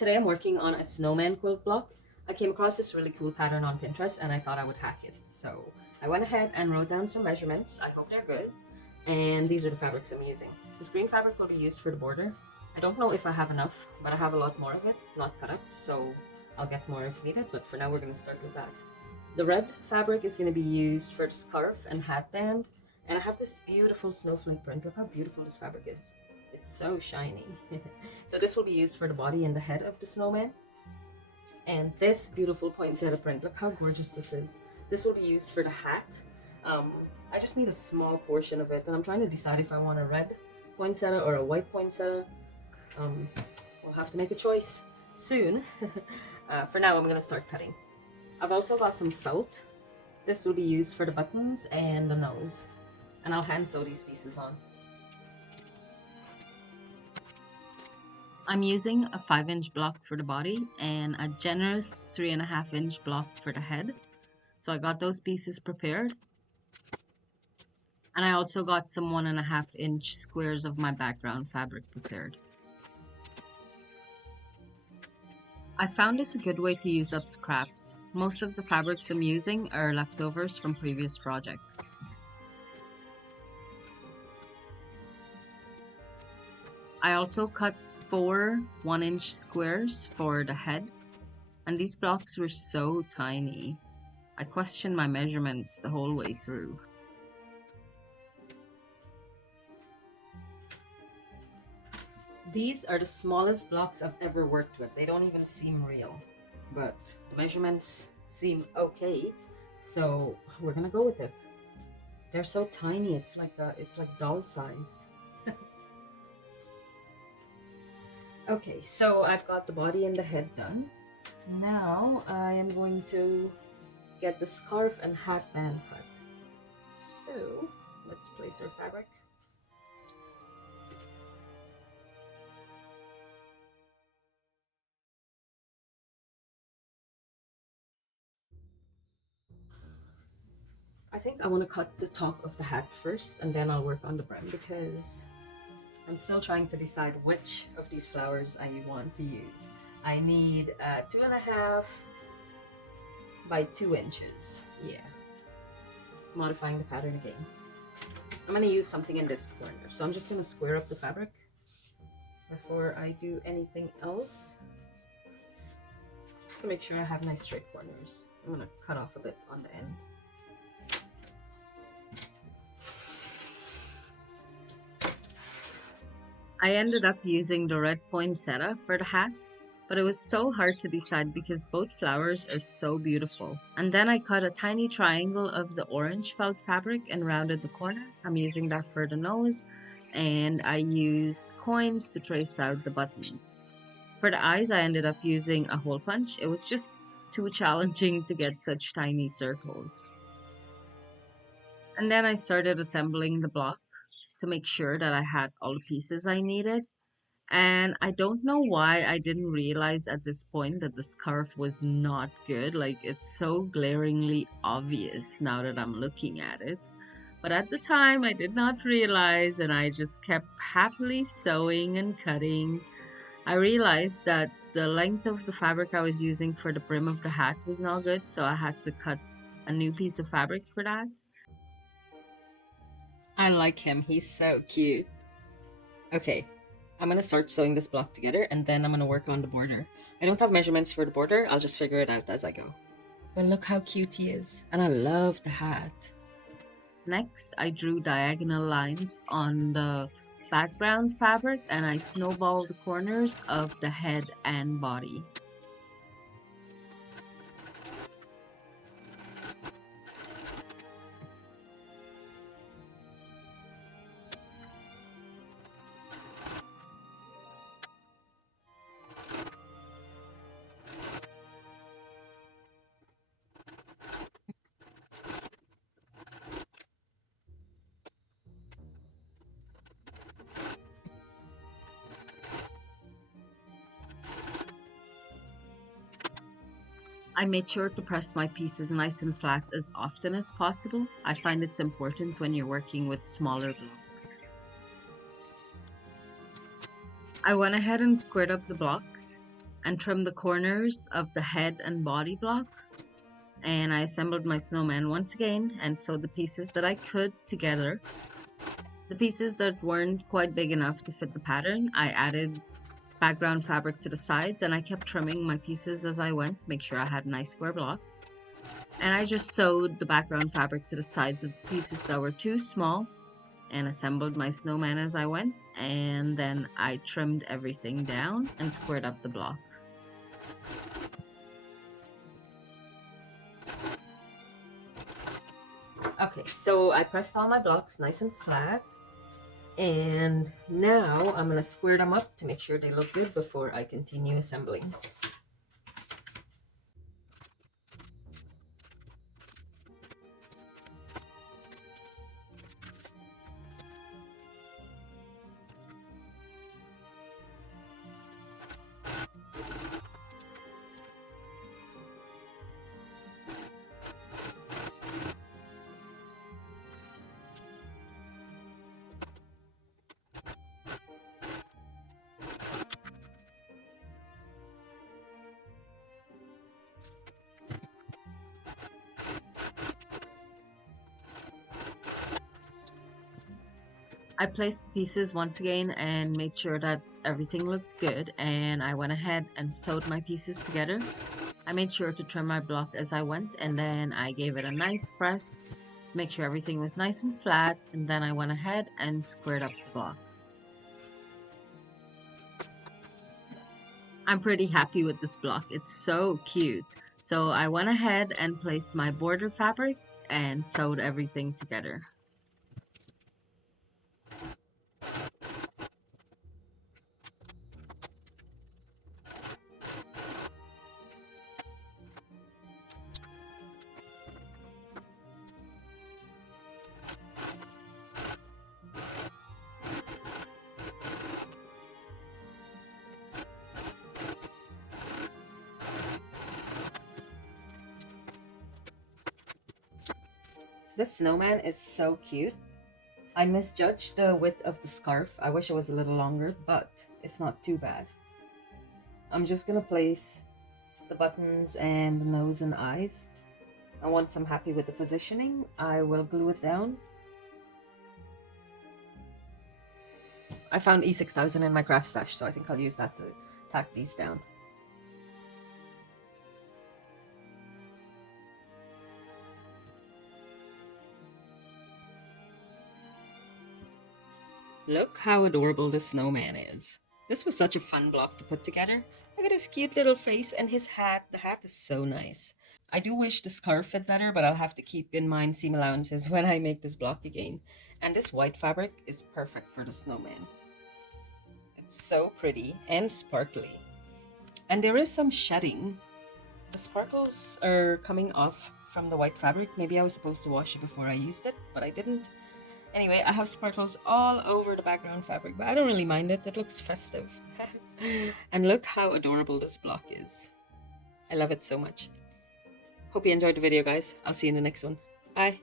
Today I'm working on a snowman quilt block. I came across this really cool pattern on Pinterest and I thought I would hack it. So I went ahead and wrote down some measurements. I hope they're good. And these are the fabrics I'm using. This green fabric will be used for the border. I don't know if I have enough, but I have a lot more of it, not cut up, so I'll get more if needed, but for now we're going to start with that. The red fabric is going to be used for the scarf and hatband, and I have this beautiful snowflake print. Look how beautiful this fabric is. It's so shiny. So this will be used for the body and the head of the snowman. And this beautiful poinsettia print, look how gorgeous this is. This will be used for the hat. I just need a small portion of it, and I'm trying to decide if I want a red poinsettia or a white poinsettia. We'll have to make a choice soon. For now, I'm going to start cutting. I've also got some felt. This will be used for the buttons and the nose. And I'll hand sew these pieces on. I'm using a 5-inch block for the body and a generous 3.5-inch block for the head. So I got those pieces prepared. And I also got some 1.5-inch squares of my background fabric prepared. I found this a good way to use up scraps. Most of the fabrics I'm using are leftovers from previous projects. I also cut 4 1-inch squares for the head, and these blocks were so tiny. I questioned my measurements the whole way through. These are the smallest blocks I've ever worked with. They don't even seem real, but the measurements seem okay, so we're gonna go with it. They're so tiny, it's like doll sized. Okay, so I've got the body and the head done. Now I am going to get the scarf and hatband cut. So let's place our fabric. I think I want to cut the top of the hat first and then I'll work on the brim because I'm still trying to decide which of these flowers I want to use. I need 2.5 by 2 inches. Yeah. Modifying the pattern again. I'm going to use something in this corner. So I'm just going to square up the fabric before I do anything else. Just to make sure I have nice straight corners. I'm going to cut off a bit on the end. I ended up using the red poinsettia for the hat, but it was so hard to decide because both flowers are so beautiful. And then I cut a tiny triangle of the orange felt fabric and rounded the corner. I'm using that for the nose, and I used coins to trace out the buttons. For the eyes, I ended up using a hole punch. It was just too challenging to get such tiny circles. And then I started assembling the block to make sure that I had all the pieces I needed. And I don't know why I didn't realize at this point that the scarf was not good. Like, it's so glaringly obvious now that I'm looking at it. But at the time, I did not realize, and I just kept happily sewing and cutting. I realized that the length of the fabric I was using for the brim of the hat was not good, so I had to cut a new piece of fabric for that. I like him. He's so cute. Okay, I'm going to start sewing this block together and then I'm going to work on the border. I don't have measurements for the border. I'll just figure it out as I go. But look how cute he is. And I love the hat. Next, I drew diagonal lines on the background fabric and I snowballed the corners of the head and body. I made sure to press my pieces nice and flat as often as possible. I find it's important when you're working with smaller blocks. I went ahead and squared up the blocks, and trimmed the corners of the head and body block. And I assembled my snowman once again and sewed the pieces that I could together. The pieces that weren't quite big enough to fit the pattern, I added background fabric to the sides, and I kept trimming my pieces as I went to make sure I had nice square blocks. And I just sewed the background fabric to the sides of the pieces that were too small and assembled my snowman as I went, and then I trimmed everything down and squared up the block. Okay, so I pressed all my blocks nice and flat, and now I'm gonna square them up to make sure they look good before I continue assembling. I placed the pieces once again and made sure that everything looked good, and I went ahead and sewed my pieces together. I made sure to trim my block as I went, and then I gave it a nice press to make sure everything was nice and flat, and then I went ahead and squared up the block. I'm pretty happy with this block. It's so cute. So I went ahead and placed my border fabric and sewed everything together. This snowman is so cute. I misjudged the width of the scarf. I wish it was a little longer, but it's not too bad. I'm just gonna place the buttons and the nose and eyes. And once I'm happy with the positioning, I will glue it down. I found E6000 in my craft stash, so I think I'll use that to tack these down. Look how adorable the snowman is. This was such a fun block to put together. Look at his cute little face and his hat. The hat is so nice. I do wish the scarf fit better, but I'll have to keep in mind seam allowances when I make this block again. And this white fabric is perfect for the snowman. It's so pretty and sparkly. And there is some shedding. The sparkles are coming off from the white fabric. Maybe I was supposed to wash it before I used it, but I didn't. Anyway, I have sparkles all over the background fabric, but I don't really mind it. It looks festive. And look how adorable this block is. I love it so much. Hope you enjoyed the video, guys. I'll see you in the next one. Bye.